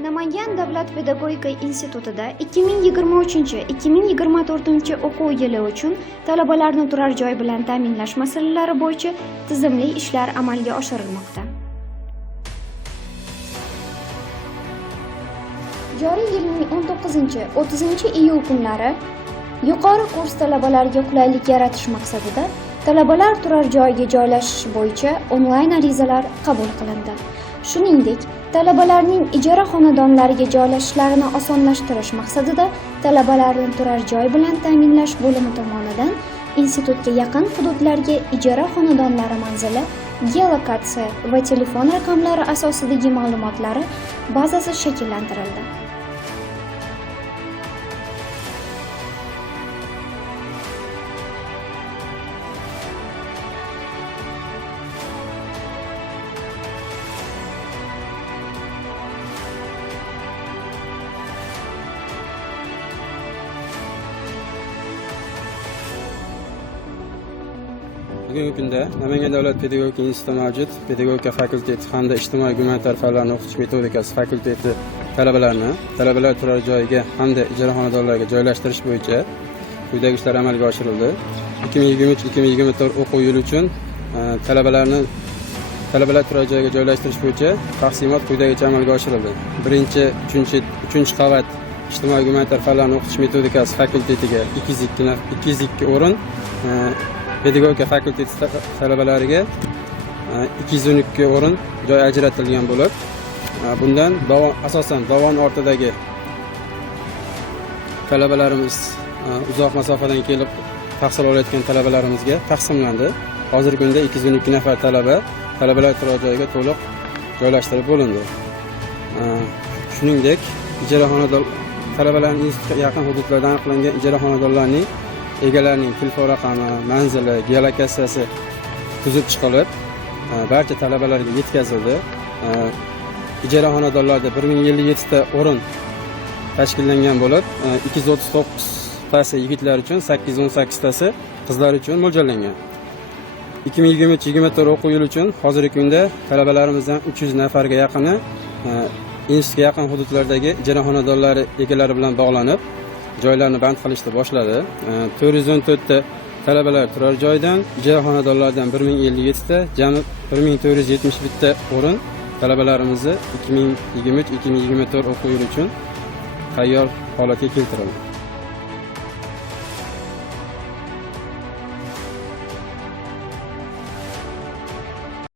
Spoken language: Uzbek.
Namangan davlat pedagogika institutida 2023-2024 o'quv yili uchun talabalarni turar joy bilan ta'minlash masalalari bo'yicha tizimli ishlar amalga oshirilmoqda. Joriy yilning 19-30 iyul kunlari yuqori kurs talabalariga qulaylik yaratish maqsadida talabalar turar joyiga joylashish bo'yicha onlayn arizalar qabul qilindi. Shuningdek, talabalarning ijara xonadonlariga joylashishlarini osonlashtirish maqsadida talabalarni turar joy bilan ta'minlash bo'limi tomonidan institutga yaqin hududlarga ijara xonadonlari manzili, geolokatsiya va telefon raqamlari asosidagi ma'lumotlari bazasi shakllantirildi. Bugungi kunda Namangan davlat pedagogika instituti mavjud pedagogika fakulteti hamda ijtimoiy gumanitar fanlarni o'qitish metodikasi fakulteti talabalar turar joyiga hamda ijara xonadonlariga joylashtirish bo'yicha quyidagi ishlar amalga oshirildi. 2023-2024 o'quv yili uchun talabalar turar joyiga joylashtirish bo'yicha taqsimot quyidagicha amalga oshirildi. 3 qavat ijtimoiy gumanitar fanlarni o'qitish metodikasi fakultetiga 202 o'rin, pedagogika fakulteti talabalariga 212 o'rin joy ajratilgan bo'lib, bundan asosan dovon ortidagi talabalarimiz uzoq masofadan kelib tahsil olayotgan talabalarimizga taqsimlandi. Hozirgi kunda 212 nafar talabalar turar joyiga to'liq joylashtirib bo'lindi. Shuningdek, ijara xonadon talabalarning institutga yaqin hududlarda aniqlangan ijara xonadonlarning egalarining telefon raqami, manzili, geolokatsiyasi tuzib chiqilib, barcha talabalarga yetkazildi. Ijara xonadonlarda 1057 ta o'rin tashkillangan bo'lib, 239 tasi yigitlar uchun, 818 tasi qizlar uchun mo'ljallangan. 2023-2024 o'quv yili uchun hozirgi kunda talabalarimizdan 300 nafarga yaqini institutga yaqin hududlardagi ijara xonadonlari egalari bilan bog'lanib, joylarni band qilishni boshladi. 414 ta talabalar turar joydan, ijara xonadonlaridan 1057 ta, jami 1471 ta o'rin talabalarimizni 2023-2024 o'quv yili uchun tayyor holatga keltirildi.